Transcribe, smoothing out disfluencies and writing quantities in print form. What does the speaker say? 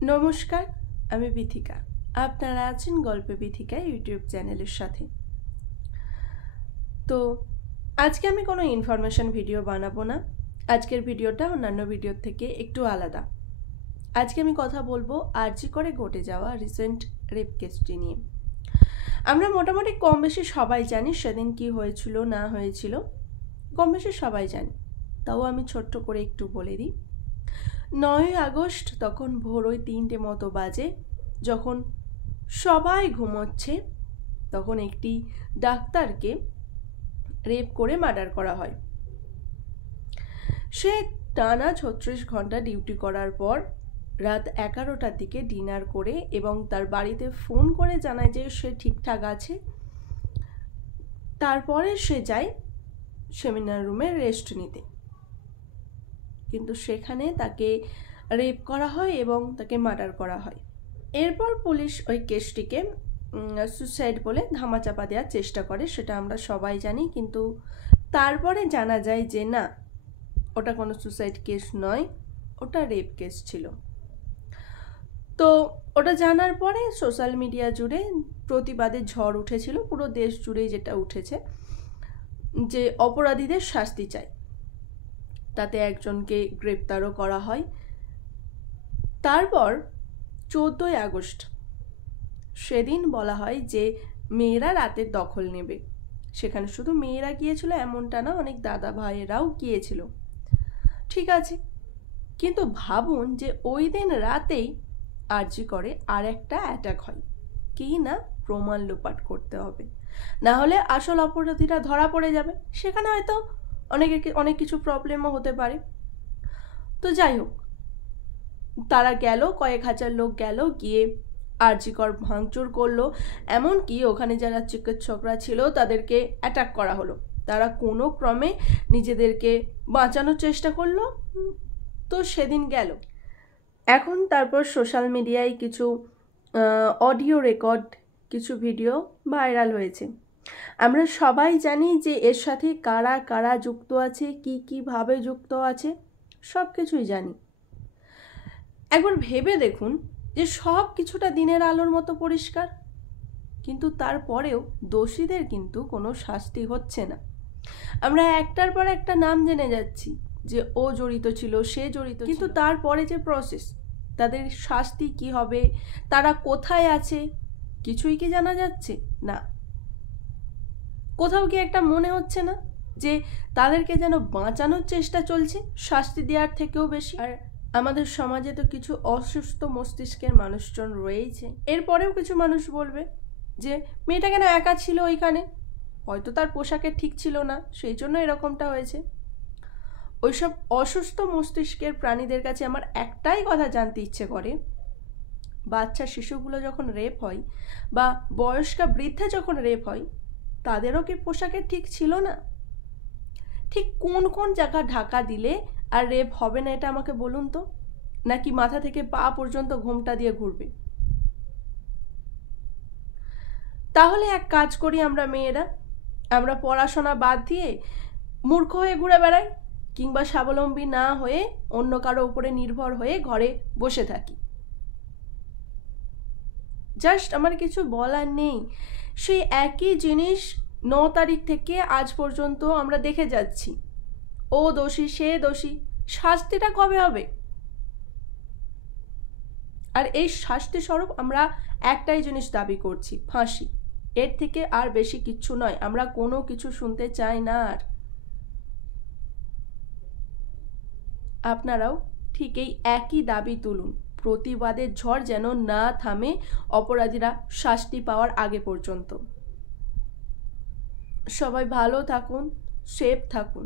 নমস্কার, আমি বিথিকা। আপনারা আছেন গল্পে বিথিকা ইউটিউব চ্যানেলের সাথে। তো আজকে আমি কোনো ইনফরমেশন ভিডিও বানাবো না। আজকের ভিডিওটা অন্যান্য ভিডিওর থেকে একটু আলাদা। আজকে আমি কথা বলবো আরজি করে ঘটে যাওয়া রিসেন্ট রেপ কেসটি নিয়ে। আমরা মোটামুটি কম বেশি সবাই জানি সেদিন কি হয়েছিল না হয়েছিল, কম বেশি সবাই জানি। তাও আমি ছোট্ট করে একটু বলে দিই। 9ই আগস্ট তখন ভোর ওই 3টে মতো বাজে, যখন সবাই ঘুমোচ্ছে তখন একটি ডাক্তারকে রেপ করে মার্ডার করা হয়। সে টানা 36 ঘন্টা ডিউটি করার পর রাত 11টার দিকে ডিনার করে এবং তার বাড়িতে ফোন করে জানায় যে সে ঠিকঠাক আছে। তারপরে সে যায় সেমিনার রুমে রেস্ট নিতে, কিন্তু সেখানে তাকে রেপ করা হয় এবং তাকে মার্ডার করা হয়। এরপর পুলিশ ওই কেসটিকে সুসাইড বলে ধামাচাপা দেওয়ার চেষ্টা করে, সেটা আমরা সবাই জানি। কিন্তু তারপরে জানা যায় যে না, ওটা কোনো সুসাইড কেস নয়, ওটা রেপ কেস ছিল। তো ওটা জানার পরে সোশ্যাল মিডিয়া জুড়ে প্রতিবাদের ঝড় উঠেছিল, পুরো দেশ জুড়েই যেটা উঠেছে যে অপরাধীদের শাস্তি চাই। তাতে একজনকে গ্রেপ্তারও করা হয়। তারপর 14ই আগস্ট সেদিন বলা হয় যে মেয়েরা রাতের দখল নেবে। সেখানে শুধু মেয়েরা গিয়েছিল এমনটা না, অনেক দাদা ভাইয়েরাও গিয়েছিল। ঠিক আছে, কিন্তু ভাবুন যে ওই দিন রাতেই আরজি করে আর একটা অ্যাটাক হয়। কি না, প্রমাণ লোপাট করতে হবে, না হলে আসল অপরাধীরা ধরা পড়ে যাবে। সেখানে হয়তো অনেক কিছু প্রবলেমও হতে পারে। তো যাই হোক, তারা গেল, কয়েক হাজার লোক গেল, গিয়ে আরজি কর ভাঙচুর করলো। এমনকি ওখানে যারা চিকিৎসকরা ছিল তাদেরকে অ্যাটাক করা হলো। তারা কোনো ক্রমে নিজেদেরকে বাঁচানোর চেষ্টা করলো। তো সেদিন গেল। এখন তারপর সোশ্যাল মিডিয়ায় কিছু অডিও রেকর্ড, কিছু ভিডিও ভাইরাল হয়েছে। আমরা সবাই জানি যে এর সাথে কারা কারা যুক্ত আছে, কীভাবে যুক্ত আছে, সব কিছুই জানি। একবার ভেবে দেখুন যে সব কিছুটা দিনের আলোর মতো পরিষ্কার, কিন্তু তারপরেও দোষীদের কিন্তু কোনো শাস্তি হচ্ছে না। আমরা একটার পর একটা নাম জেনে যাচ্ছি যে ও জড়িত ছিল, সে জড়িত, কিন্তু তারপরে যে প্রসেস, তাদের শাস্তি কি হবে, তারা কোথায় আছে, কিছুই কি জানা যাচ্ছে না। কোথাও কি একটা মনে হচ্ছে না যে তাদেরকে যেন বাঁচানোর চেষ্টা চলছে শাস্তি দেওয়ার থেকেও বেশি? আর আমাদের সমাজে তো কিছু অসুস্থ মস্তিষ্কের মানুষজন রয়েছে। এরপরেও কিছু মানুষ বলবে যে মেয়েটা কেন একা ছিল ওইখানে, হয়তো তার পোশাকে ঠিক ছিল না, সেই জন্য এরকমটা হয়েছে। ওইসব অসুস্থ মস্তিষ্কের প্রাণীদের কাছে আমার একটাই কথা জানতে ইচ্ছে করে, বাচ্চা শিশুগুলো যখন রেপ হয় বা বয়স্কা বৃদ্ধা যখন রেপ হয়, তাদেরও কি পোশাকে ঠিক ছিল না? ঠিক কোন কোন জায়গা ঢাকা দিলে আর রেপ হবে না এটা আমাকে বলুন তো? নাকি মাথা থেকে পা পর্যন্ত ঘোমটা দিয়ে ঘুরবে? তাহলে এক কাজ করি আমরা মেয়েরা, আমরা পড়াশোনা বাদ দিয়ে মূর্খ হয়ে ঘুরে বেড়াই, কিংবা স্বাবলম্বী না হয়ে অন্য কারো উপরে নির্ভর হয়ে ঘরে বসে থাকি। জাস্ট আমার কিছু বলার নেই। সেই একই জিনিস 9 তারিখ থেকে আজ পর্যন্ত আমরা দেখে যাচ্ছি। ও দোষী, সে দোষী, শাস্তিটা কবে হবে? আর এই শাস্তি স্বরূপ আমরা একটাই জিনিস দাবি করছি, ফাঁসি। এর থেকে আর বেশি কিচ্ছু নয়, আমরা কোনো কিছু শুনতে চাই না। আর আপনারাও ঠিক এই একই দাবি তুলুন। প্রতিবাদের ঝড় যেন না থামে অপরাধীরা শাস্তি পাওয়ার আগে পর্যন্ত। সবাই ভালো থাকুন, সেফ থাকুন।